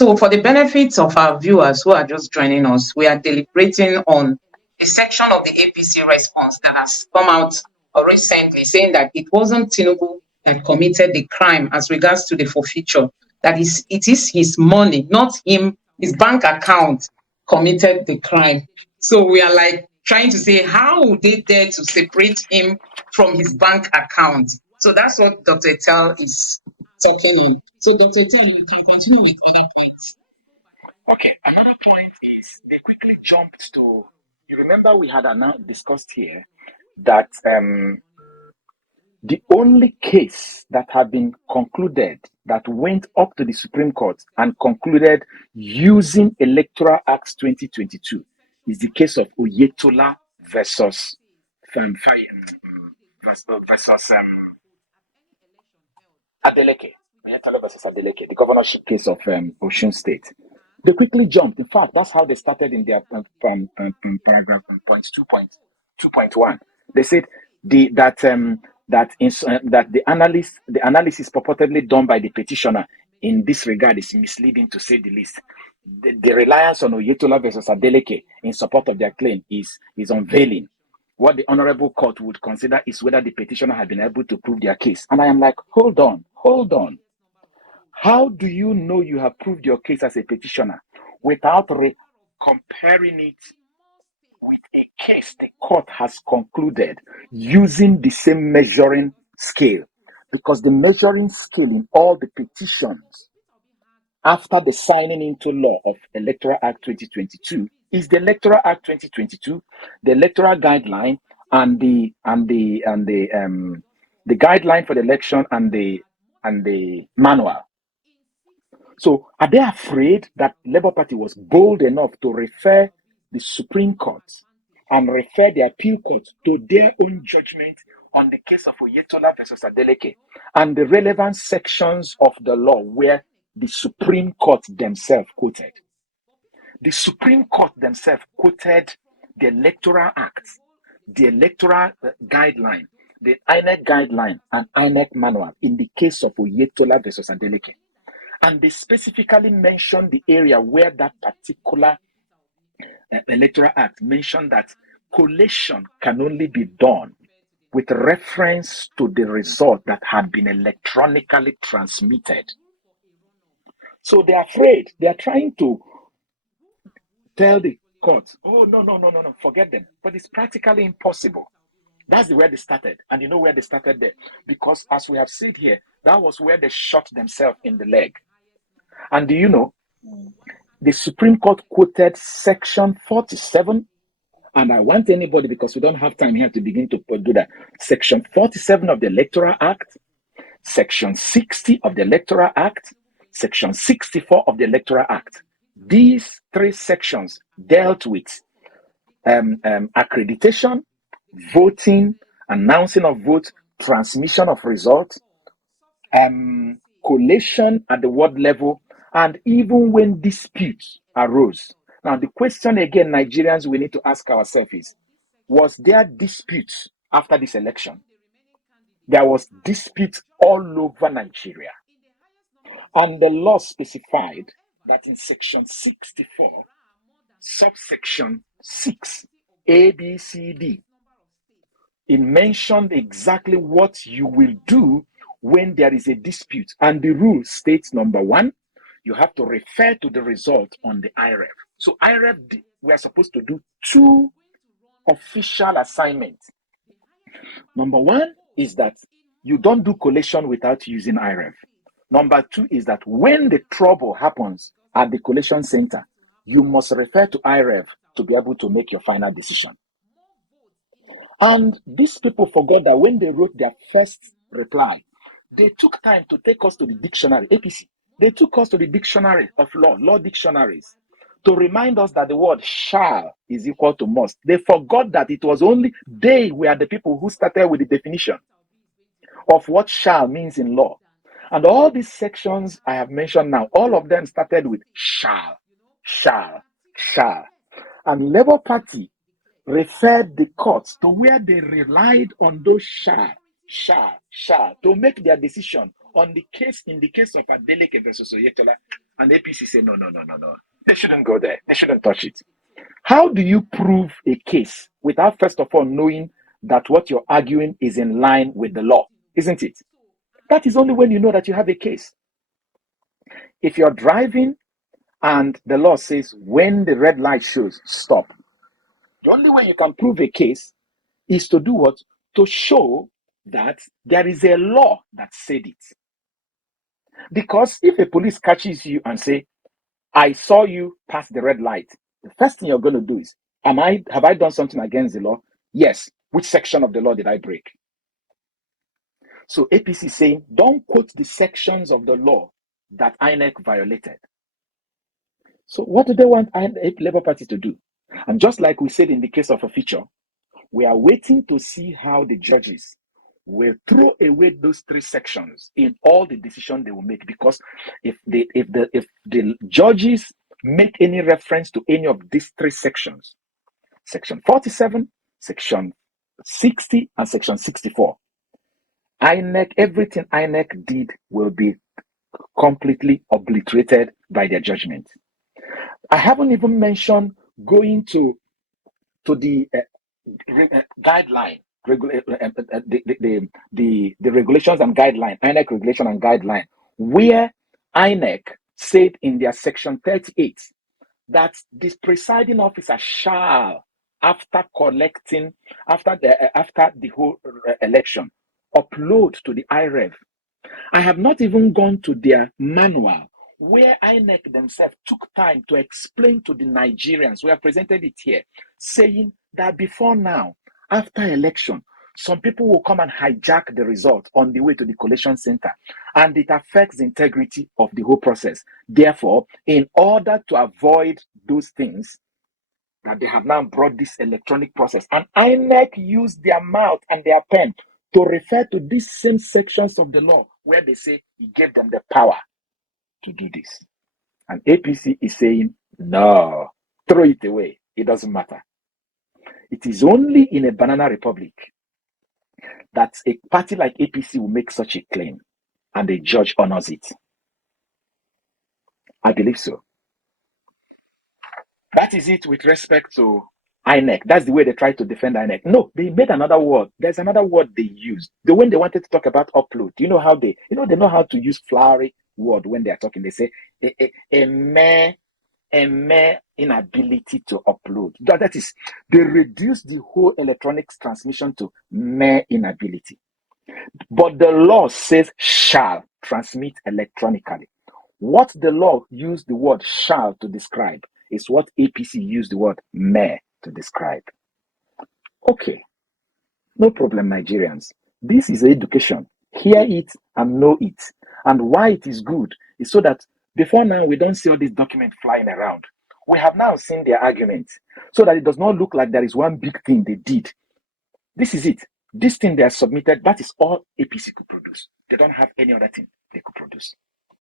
So, for the benefits of our viewers who are just joining us, we are deliberating on a section of the APC response that has come out recently saying that it wasn't Tinubu that committed the crime as regards to the forfeiture, it is his money, not him, his bank account committed the crime. So, we are like trying to say, how would they dare to separate him from his bank account? So, that's what Dr. Etel is talking on. So, Dr. Etel, you can continue with other points. Okay, another point is they quickly jumped to. You remember we had discussed here that the only case that had been concluded that went up to the Supreme Court and concluded using Electoral Act 2022 is the case of Oyetola versus Adeleke. Oyetola versus Adeleke, the governorship case of Osun State. They quickly jumped. In fact, that's how they started in their paragraph points 2.1. They said that the analysis purportedly done by the petitioner in this regard is misleading, to say the least. The reliance on Oyetola versus Adeleke in support of their claim is unveiling. What the honorable court would consider is whether the petitioner had been able to prove their case. And I am like, hold on. How do you know you have proved your case as a petitioner without comparing it with a case the court has concluded using the same measuring scale? Because the measuring scale in all the petitions after the signing into law of Electoral Act 2022 is the Electoral Act 2022, the electoral guideline, and the guideline for the election and the manual. So are they afraid that Labour Party was bold enough to refer the Supreme Court and refer the appeal court to their own judgment on the case of Oyetola versus Adeleke and the relevant sections of the law where the Supreme Court themselves quoted? The Supreme Court themselves quoted the Electoral Act, the electoral guideline, the INEC guideline, and INEC manual in the case of Oyetola versus Adeleke. And they specifically mentioned the area where that particular Electoral Act mentioned that collation can only be done with reference to the result that had been electronically transmitted. So they're afraid. They're trying to tell the court, oh, no, forget them. But it's practically impossible. That's where they started. And you know where they started there? Because as we have said here, that was where they shot themselves in the leg. And do you know, the Supreme Court quoted Section 47, and I want anybody, because we don't have time here to begin to do that, Section 47 of the Electoral Act, Section 60 of the Electoral Act, Section 64 of the Electoral Act. These three sections dealt with accreditation, voting, announcing of votes, transmission of results, collation at the ward level, and even when disputes arose. Now, the question again, Nigerians, we need to ask ourselves is, was there disputes after this election? There was disputes all over Nigeria. And the law specified that in Section 64, subsection 6, A, B, C, D, it mentioned exactly what you will do when there is a dispute. And the rule states, number one, you have to refer to the result on the IREV. So IREV, we are supposed to do two official assignments. Number one is that you don't do collation without using IREV. Number two is that when the trouble happens at the collation center, you must refer to IREV to be able to make your final decision. And these people forgot that when they wrote their first reply, they took time to take us to the dictionary, APC. They took us to the dictionary of law dictionaries, to remind us that the word shall is equal to must. They forgot that it was only they were the people who started with the definition of what shall means in law. And all these sections I have mentioned now, all of them started with shall. And Labour Party referred the courts to where they relied on those shall to make their decision in the case of Adeleke versus Oyetola, and APC say no. They shouldn't go there. They shouldn't touch it. How do you prove a case without first of all knowing that what you're arguing is in line with the law? Isn't it? That is only when you know that you have a case. If you're driving and the law says when the red light shows, stop. The only way you can prove a case is to do what? To show that there is a law that said it. Because if a police catches you and say, I saw you pass the red light, the first thing you're going to do is, have I done something against the law? Yes. Which section of the law did I break? So APC is saying, don't quote the sections of the law that INEC violated. So what do they want Labour Party to do? And just like we said in the case of a feature, we are waiting to see how the judges will throw away those three sections in all the decisions they will make. Because if the judges make any reference to any of these three sections, section 47, section 60, and section 64, INEC, everything INEC did will be completely obliterated by their judgment. I haven't even mentioned going to the guideline, the regulations and guideline, INEC regulation and guideline, where INEC said in their section 38 that this presiding officer shall, after the whole election, upload to the IREV. I have not even gone to their manual where INEC themselves took time to explain to the Nigerians, we have presented it here, saying that before now, after election, some people will come and hijack the result on the way to the collation center, and it affects the integrity of the whole process. Therefore, in order to avoid those things, that they have now brought this electronic process, and INEC used their mouth and their pen to refer to these same sections of the law where they say he gave them the power to do this. And APC is saying, no, throw it away. It doesn't matter. It is only in a banana republic that a party like APC will make such a claim and the judge honors it. I believe so. That is it with respect to INEC. That's the way they try to defend INEC. No, they made another word. There's another word they used. When they wanted to talk about upload, you know how they know how to use flowery word when they are talking. They say a mere inability to upload. That is, they reduce the whole electronics transmission to mere inability. But the law says shall transmit electronically. What the law used the word shall to describe is what APC used the word mere to describe. Okay, no problem, Nigerians. This is education. Hear it and know it. And why it is good is so that before now we don't see all these documents flying around. We have now seen their arguments so that it does not look like there is one big thing they did. This is it. This thing they have submitted, that is all APC could produce. They don't have any other thing they could produce.